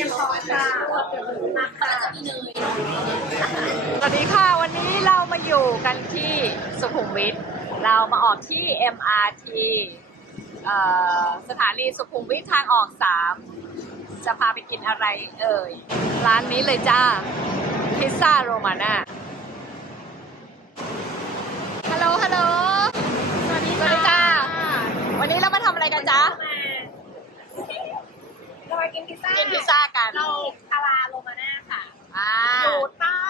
รียบร้อยค่ะมาค่ะสวัสดีค่ะ วันนี้เรามาอยู่กันที่สุขุมวิทเรามาออกที่ MRT สถานีสุขุมวิททางออก 3 จะพาไปกินอะไรเอ่ย ร้านนี้เลยจ้า พิซซ่าโรมาน่าฮัลโหล ฮัลโหล สวัสดี สวัสดีจ้า วันนี้เรามาทำอะไรกันจ๊ะ เรามา กินพิซซ่ากินพิซซ่ากัน เราคาราโรมาน่าค่ะ อ่าอยู่ใต้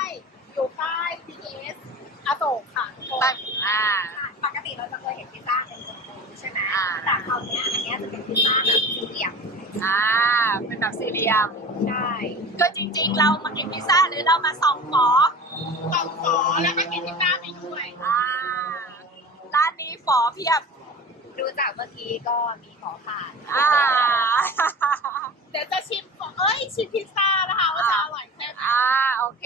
อยู่ใต้ BTS อโศกค่ะทุกคนตั้งอ่า ปกติเราจะเคยเห็นพิซซ่าเป็นกลมๆใช่ไหมอ่า แต่คราวเนี้ยอันเนี้ยจะเป็นพิซซ่าแบบสี่เหลี่ยมอ่า เป็นแบบสี่เหลี่ยม ใช่ก็จริงๆ เรามากินพิซซ่าหรือเรามาส่องขอสองขอแล้วก็กินพิซซ่าไปด้วยอ่า ร้านนี้ฝอเพียบ ดูจากเมื่อกี้ก็มีขอผ่านอ่า เดี๋ยวจะชิมเอ้ยชิมพิซซ่านะคะว่าจะอร่อยแค่ไหนอ่าโอเค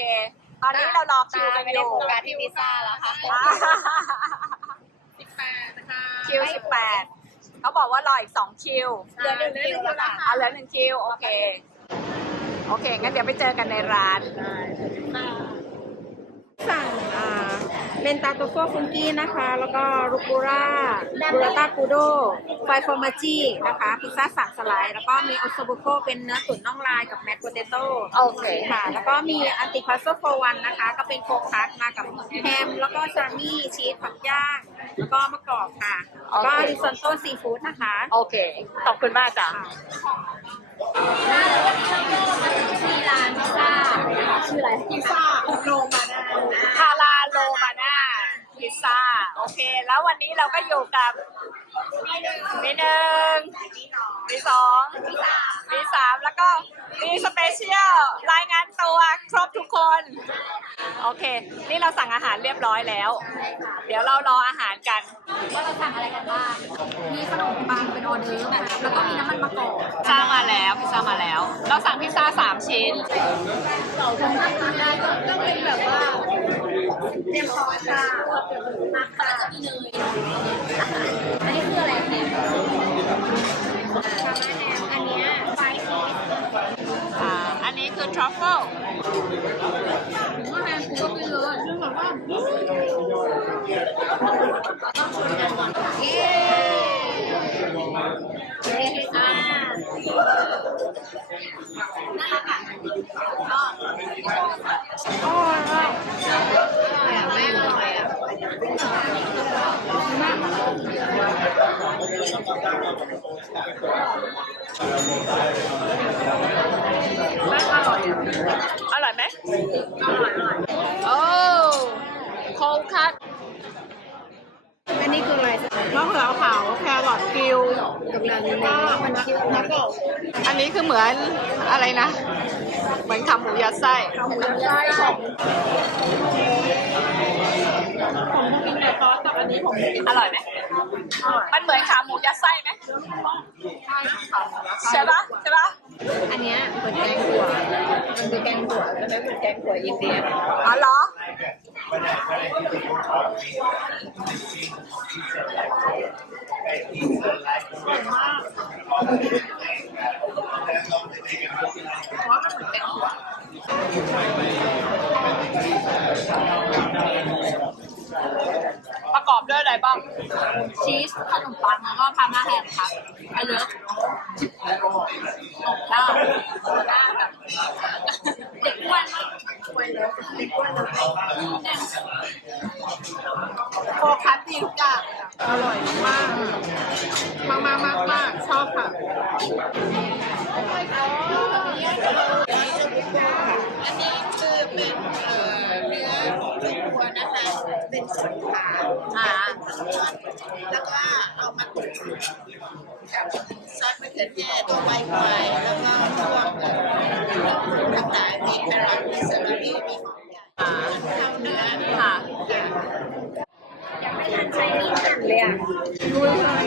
ตอนนี้เรารอคิวกันไม่อได้ยู่โฟกัสที่พิซซ่าแล้วค่ะอ่าสิบแปดนะคะคิวสิบแปดเขาบอกว่ารออีกสองคิวเหลือหนึ่งคิวแล้วค่ะเอาเหลือหนึ่งคิวโอเค โอเคงั้นเดี๋ยวไปเจอกันในร้าน เลนตาโตโฟคุงกี้นะคะ แล้วก็รุกูร่าบูราต้ากูโดไฟฟอร์มาจีนะคะพิซซ่าสับสไลด์แล้วก็มีออสโบโคเป็นเนื้อตุ๋นน่องลายกับแมคโปเตโต้โอเคค่ะ แล้วก็มีอันติพาสโซโฟวันนะคะ ก็เป็นโคคัสมากับแฮม แล้วก็ซามี่ชีสผักย่าง แล้วก็มะกอกค่ะโอเคก็ริซอนโต้ซีฟู้ดนะคะ โอเค ขอบคุณมากจ้ะที่ร้านพิซซ่าชื่ออะไรพิซซ่าโรมา อเค แล้ววันนี้เราก็อยู่กับมีหนึ่งมีสองมีสามแล้วก็มีสเปเชียลรายงานตัวครบทุกคน โอเค นี่เราสั่งอาหารเรียบร้อยแล้ว เดี๋ยวเรารออาหารกัน ว่าเราสั่งอะไรกันบ้าง มีขนมปังเป็นออเดอร์แบบแล้วก็มีน้ำมันมะกอกพิซซ่ามาแล้วพิซซ่ามาแล้ว เราสั่งพิซซ่าสามชิ้นคนที่ทานได้ก็ต้องเป็นแบบว่า เตรียมพร้อมค่ะมาค่ะจะมีเนยอันนี้คืออะไรเนี่ยอันเนี้ยไฟชีสอ่าอันนี้คือทรัฟเฟิลว่าแฮมกูก็ไม่เลยซึ่งแบบว่าเย้เย้อ่าน่ารักอะก็อร่อยมากแม่อร่อยอะ อร่อยไหมอร่อยโอ้โคลคัตอันนี้คืออะไรมะเขือเผาแครอทกิวกับแลนี้ก็มันคิวมะกอกอันนี้คือเหมือนอะไรนะ เหมือนขาหมูยัดไส้หมูยัดไส้ของผมกินแต่ซอสกับ อันนี้ผมกินอร่อยไหมมันเหมือนขาหมูยัดไส้ไหมใช่ปะใช่ปะอันเนี้ยเหมือนแกงถั่วมันคือแกงถั่วใช่ไหมเหมือนแกงถั่วอินเดียอ๋อเหรอประกอบด้วยอะไรบ้าง ชีสข นมปังแล้วก็พาม่าแฮมค่ะอันเลิฟได้ได้แบบเด็กอ้วนมากอ้วนเลยเด็กอ้วนเลยโฟกัสดีทุกอย่างเลยอะอร่อยมาก มากมากมากมากชอบค่ะ อันนี้คือเป็นเอ่อเนื้อลูกวัวนะคะ เป็นส่วนขาอ่าแล้ว ซอสมะเขือเทศตัวใบไม้แล้วก็พวกเอ่อต่างๆมีแครอทมีสลัดมีมีหอมใหญ่าเข้าเนื้อค่ะยังไม่ทันใช้มีดหั่นเลยอะลุยเลย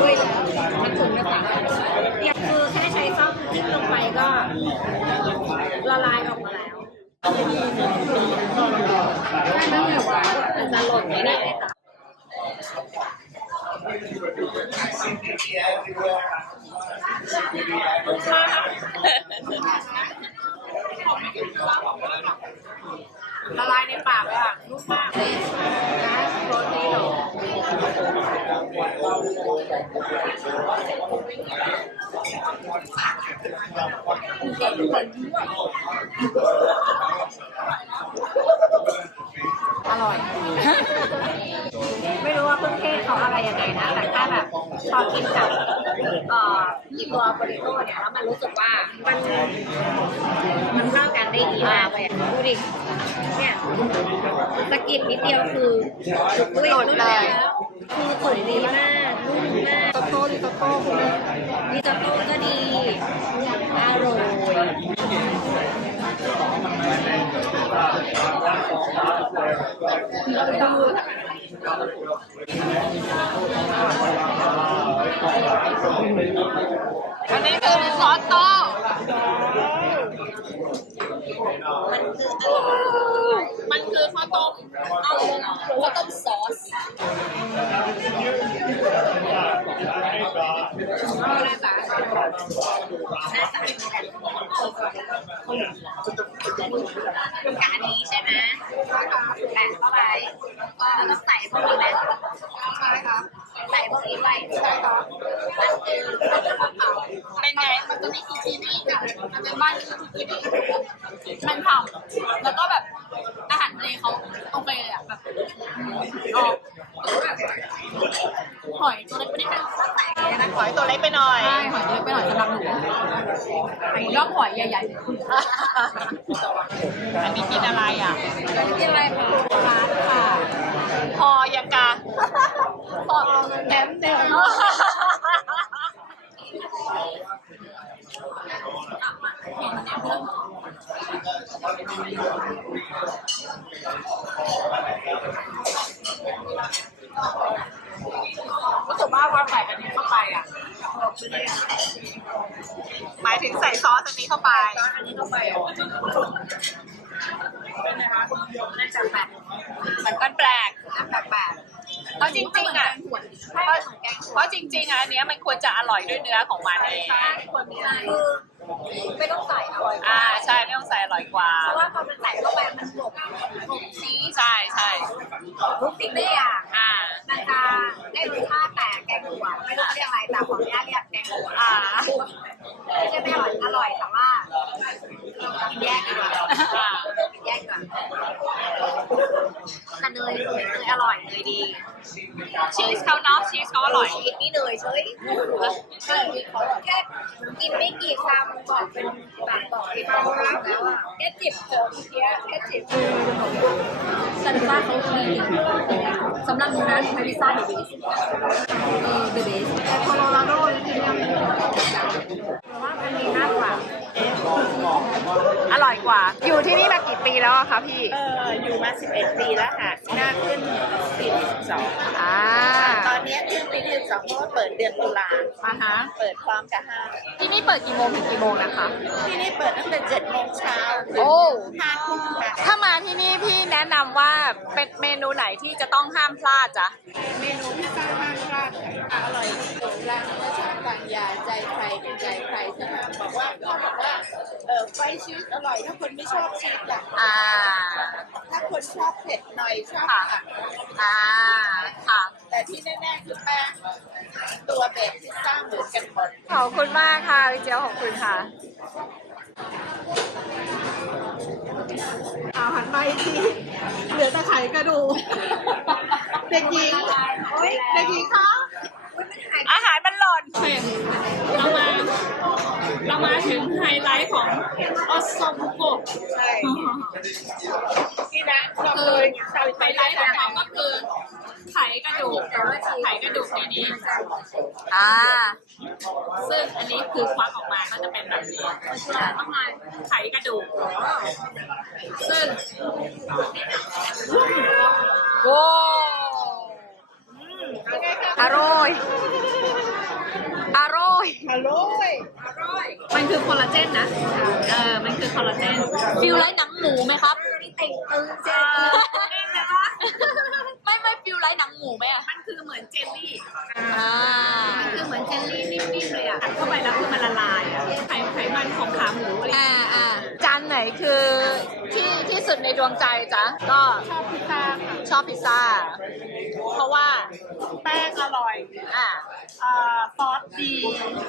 ลุยแล้วมันตุ๋นมาสมวันเนี่ยคือแค่ใช้ซ่อมจิ้มลงไปก็ ละลายออกมาแล้วได้ไหมแบบว่ามันจะหล่นไม่ได้เลยค่ะ ละลายในปากเลยอะนุ่มมากโรดีหรยอร่อย เครื่องเทศเขาอะไรยังไงนะแต่แค่แบบพอกินกับเอ่ออีตัวโปเตโต้เนี่ยแล้วมันรู้สึกว่ามันมันเข้ากันได้ดีมากเลยอะดูดิเนี่ยสะกิดนิดเดียวคือหลุดเลยคือผลดีมากนุ่มมากโตโต้ดิโตโต้ดิจิโต้ก็ดีอร่อย อันนี้คือซอสโต้มันคือข้าวต้ม เอาข้าวต้มซอสเอ้าข้าตาดีกัน กับอันนี้ใช่ไหมแปะเข้าไปแล้วก็ใส่พวกนี้ไหมใช่ค่ะใส่พวกนี้ไปใช่ค่ะมันคือข้าวต้มเผาเป็นไงมันจะไม่กินที่นี่ค่ะมันเป็นบ้านคือที่นี่มันทำแล้วก็แบบอาหารทะเลเขาโอเคเลยอะแบบออกหอยตัวเล็กไม่ได้เป็นใส่เลย นะหอยตัวเล็กไปหน่อย ใช่หอยตัวเล็กไปหน่อยสำหรับหนูหนูชอบหอยใหญ่อันนี้กินอะไรอะๆที่อะไรมาร้านค่ะ พอยังกะ พอแถมเดิม รู้สึกว่าวันใส่อันนี้เข้าไปอะ หมายถึงใส่ซอสอันนี้เข้าไป อันนี้เข้าไปอะเป็นไงคะน่าจะแบบ มันก็แปลกแปลกเพราะจริงๆอะเหมือนแกงเพราะจริงๆอะอันเนี้ยมันควรจะอร่อยด้วยเนื้อของมันเอง ไม่ต้องใส่อร่อยอ่าใช่ไม่ต้องใส่อร่อยกว่า เพราะว่าพอมันใส่เข้าไปมันกลบกลบชีสใช่ใช่ทุกสิ่งทุกอย่าง อ่า มันจะได้รสชาติแต่แกงหัวไม่รู้เขาเรียกอะไรแต่ของย่าเรียกแกงหัว อ่า ไม่ใช่ไม่อร่อยอร่อยแต่ว่ากินแยกดีกว่า อ่า กินแยกดีกว่าแต่เนยเนยเนยอร่อยเนย ดีชีสเขาเนาะชีสเขาอร่อย ชีสนี่เนยเฉยเออแค่กินไม่กี่คำบอกเป็นแบบบอกที่เขารักแล้วอะแค่จิบเจอเมื่อกี้แค่จิบแต่พิซซ่าเขาดีสำหรับหนูนะหนูให้พิซซ่าเดอะเบสเออเดอะเบสแต่โคโลราโดนี่คือยังเพราะว่าอันนี้มากกว่า อ ร่อยกว่า อยู่ที่นี่มากี่ปีแล้วอะคะพี่ เอออยู่มา 11 ปีแล้วค่ะหน้าขึ้นปีที่12อ่าตอนนี้ขึ้นปีที่12เพราะว่าเปิดเดือนตุลาอ่าฮะ เปิดพร้อมกับห้างที่นี่เปิดกี่โมงถึงกี่โมงนะคะ ที่นี่เปิดตั้งแต่7โมงเช้าถึงโอ้ 5ทุ่มค่ะ ถ้ามาที่นี่พี่แนะนำว่าเป็นเมนูไหนที่จะต้องห้ามพลาดจ๊ะเมนูพิซซ่าห้ามพลาดค่ะอร่อยโด่งดังและชาติบางยาใจใครเป็นใจใครใช่ไหมบอกว่าเขาบอกว่า เออไฟชีสอร่อย ถ้าคนไม่ชอบชีสล่ะอ่า ถ้าคนชอบเผ็ดหน่อยชอบค่ะ ผักอ่า ค่ะ แต่ที่แน่ๆคือแป้งตัวเบสพิซซ่าเหมือนกันหมด ขอบคุณมากค่ะพี่เจียวขอบคุณค่ะอาหันไปทีเหลือแต่ไข่กระดูกเด็กหญิงเด็กหญิงคะอาหารมันหล่นเรามา เรามาถึ ไลท์ของออสซบุโกะใช่ที่ร้านบอกคืเลอยไฮไลท์ของเขาก็คือไข่กระดูกไข่กระดูกในนี้อ่าซึ่งอันนี้คือควักออกมาก็จะเป็นแบบนี้ต้องมาไข่กระดูกซึ่งโว้อร่อยอร่อยฮัลโหล มันคือคอลลาเจนนะ เออ มันคือคอลลาเจนฟิลไลท์หนังหมูไหมครับ นี่ติ่งตึงเจไม่ไม่ฟิลไลท์หนังหมูไหมอะ มันคือเหมือนเจลลี่ อ่า มันคือเหมือนเจลลี่นิ่มๆเลยอะอัดเข้าไปแล้วคือมันละลายอะไขไขมันของขาหมูอะไรอ่าอ่าจันไหนนคือที่ที่สุดในดวงใจจ๊ะ ก็ชอบพิซซ่าค่ะชอบพิซซ่า เพราะว่า แป้งอร่อย อ่า เอ่อซอสดี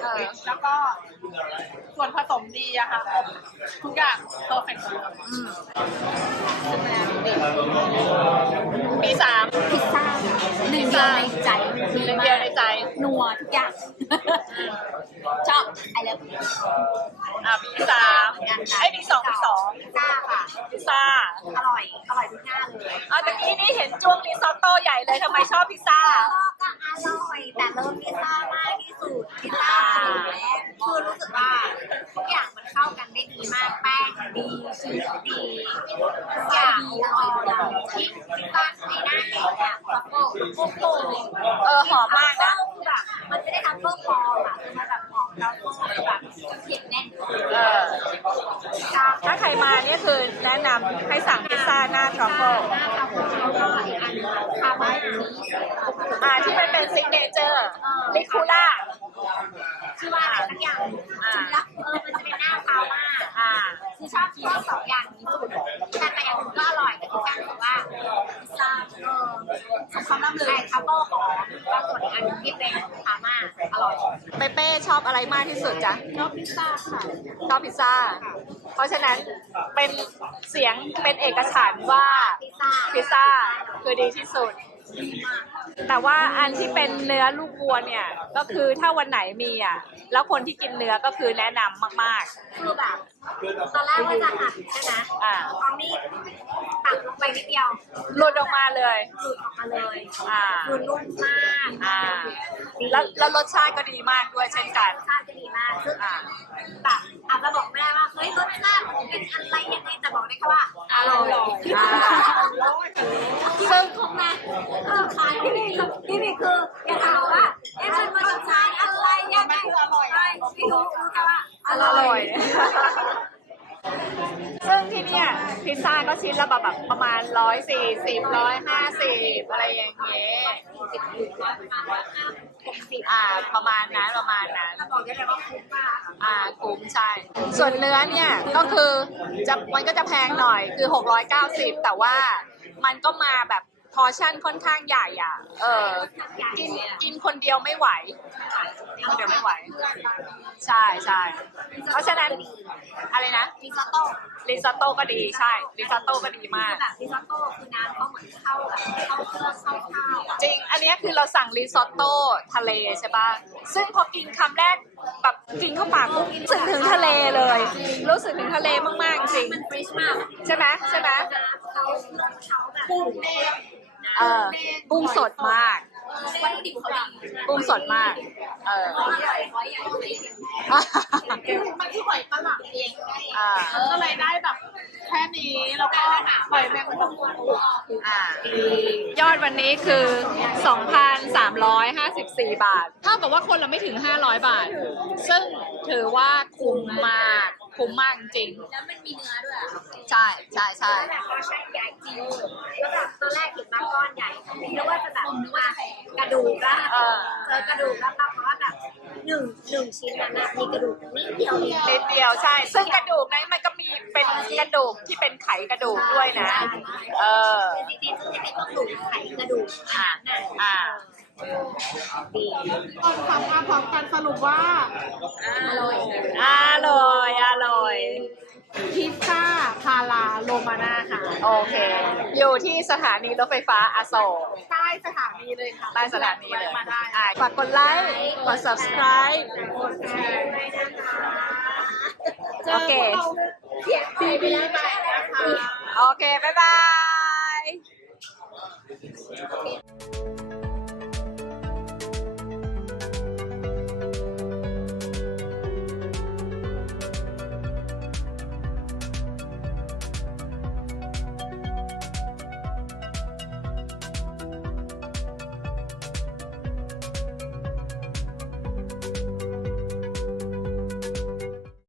เออแล้วก็ ส่วนผสมดีอะค่ะอบทุกอย่างเพอร์เฟกต์อืมมีสามพิซซ่าหนึ่งเดียวในใจหนึ่งเดียวในใจนัวทุกอย่าง ชอบไอเลิฟอ่ามีสามไอ้ยมีสองมีสองพิซซ่าค่ะพิซซ่าอร่อย อร่อยทุกหน้าเลยอะตะกี้นี่เห็นจ้วงริซอตโต้ใหญ่เลยทำไมชอบพิซซ่า ชอร่อยแต่เลิฟพิซซ่ามากที่สุดพิซซ่าแรกคือรู้สึกว่าทุกอย่างมันเข้ากันได้ดีมากแป้งดีชีสดีทุกอย่างอร่อยหมดเลยที่พิซซ่าในหน้าเห็นเนี่ยทัฟเฟิลโอ้โหเออหอมมากนะคือแบบมันจะได้ทัฟเฟิลพอมอะคือมันแบบ หอมทัฟเฟิลคือแบบเผ็ดแน่นเออถ้าใครมาเนี่ยคือแนะนำให้สั่งพิซซ่าหน้าทรัฟเฟิลหน้าทัฟเฟิลแล้วก็อีกอันหนึงคาร์บอนชีสอ่าที่มันเป็นซิกเนเจอร์ลิคูล่าชื่อว่าอะไรสักอย่างจำละเออมันจะเป็นหน้าคาวมาก อ่าคือชอบชอบสองอย่างนี้สุดแต่แต่อย่างอื่นก็อร่อยแต่คือการรู้สึกว่าพิซซ่าเออสมคำล่ำลือทัฟเฟิลหอมแล้วส่วนอีกอันหนึงที่เป็นพาม่าอร่อยเปเป้ชอบอะไรมากที่สุดจ๊ะชอบพิซซ่าค่ะชอบพิซซ่า เพราะฉะนั้นเป็นเสียงเป็นเอกฉันท์ว่าพิซซ่าพิซซ่าคือดีที่สุด แต่ว่าอันที่เป็นเนื้อลูกวัวเนี่ย ก็คือถ้าวันไหนมีอะ แล้วคนที่กินเนื้อก็คือแนะนำมาก คือแบบตอนแรกว่าจะหั่นใช่ไหมอ่า เอามีดตัดลงไปนิดเดียวๆ หลุดออกมาเลย หลุดออกมาเลยอ่า คือนุ่มมากอ่า แล้วแล้วรสชาติก็ดีมากด้วยเช่นกัน รสชาติจะดีมากซึ่งอ่า แบบอาจจะบอกไม่ได้ว่าเฮ้ยรสชาติเป็นอะไรยังไงแต่บอกได้แค่ว่าอร่อยอ่า ซึ่งคงนะเออขายที่นี่ที่นี่คืออย่าถามว่าเอ๊ะมันมาจากไหนอะไรยังไงอร่อยไม่รู้รู้แค่ว่าอร่อย ซึ่งที่เนี่ยพิซซ่าก็ชิ้นละแบบประมาณร้อยสี่สิบร้อยห้าสิบอะไรอย่างเงี้ยหกสิบอ่าประมาณนั้นประมาณนั้นถ้าบอกได้เลยว่าคุ้มมาอ่าคุ้มใช่ ส่วนเนื้อเนี่ยก็คือจะมันก็จะแพงหน่อยคือ 690 แต่ว่า มันก็มาแบบพอร์ชั่นค่อนข้างใหญ่อะ เออ กินกินคนเดียวไม่ไหวกินคนเดียวไม่ไหว ใช่ใช่เพราะฉะนั้นอะไรนะริซอตโต้ริซอตโต้ก็ดีใช่ริซอตโต้ก็ดีมากคือแบบริซอตโต้คือน้ำเขาเหมือนเข้าแบบเข้าเครื่องเข้าข้าวอะจริง อันเนี้ยคือเราสั่งริซอตโต้ทะเลใช่ปะซึ่งพอกินคำแรกแบบกินเข้าปากปุ๊บรู้สึกถึงทะเลเลย รู้สึกถึงทะเลมากๆจริงมันฟรชมากใช่ไหมใช่ไหมน้ำ เขาเครื่องเขาแบบกุ้งแดงเออกุ้งสดมาก วัตถุดิบเขาดีกุ้งสดมาก เอออร่อยหอยใหญ่เลยมันที่หอยตลับเองอ่าก็เลยได้แบบแค่นี้แล้วก็หอยแมงมุมอ่ายอดวันนี้คือ 2,354 บาทเท่ากับว่าคนเราไม่ถึง 500 บาท ซึ่งถือว่าคุ้มมาก คุ้มมากจริง แล้วมันมีเนื้อด้วยอะใช่ใช่ใช่แล้วแบบว่าใช่ใหญ่จริงแล้วแบบตอนแรกเห็นมาก้อนใหญ่นึกว่าจะแบบนึกว่ากระดูกแล้วเออเจอกระดูกแล้วปรากฏว่าแบบหนึ่งหนึ่งชิ้นนั้นนะมีกระดูกนิดเดียวเองนิดเดียวใช่ ซึ่งกระดูกนั้นมันก็มีเป็นกระดูกที่เป็นไขกระดูกด้วยนะ เออ เป็นจริงๆซึ่งไม่ต้องดูดไขกระดูกอ่านน่ะอ่าดี ต้นคำมาพร้อมกันสรุปว่าอร่อยอร่อยอร่อยพิซซ่าพาราโรมาน่าค่ะ โอเค อยู่ที่สถานีรถไฟฟ้าอโศกใต้สถานีเลยค่ะใต้สถานีเลยมาได้ฝากกดไลค์ กด subscribe โอเคปีบีใหม่นะคะ โอเค บ๊ายบาย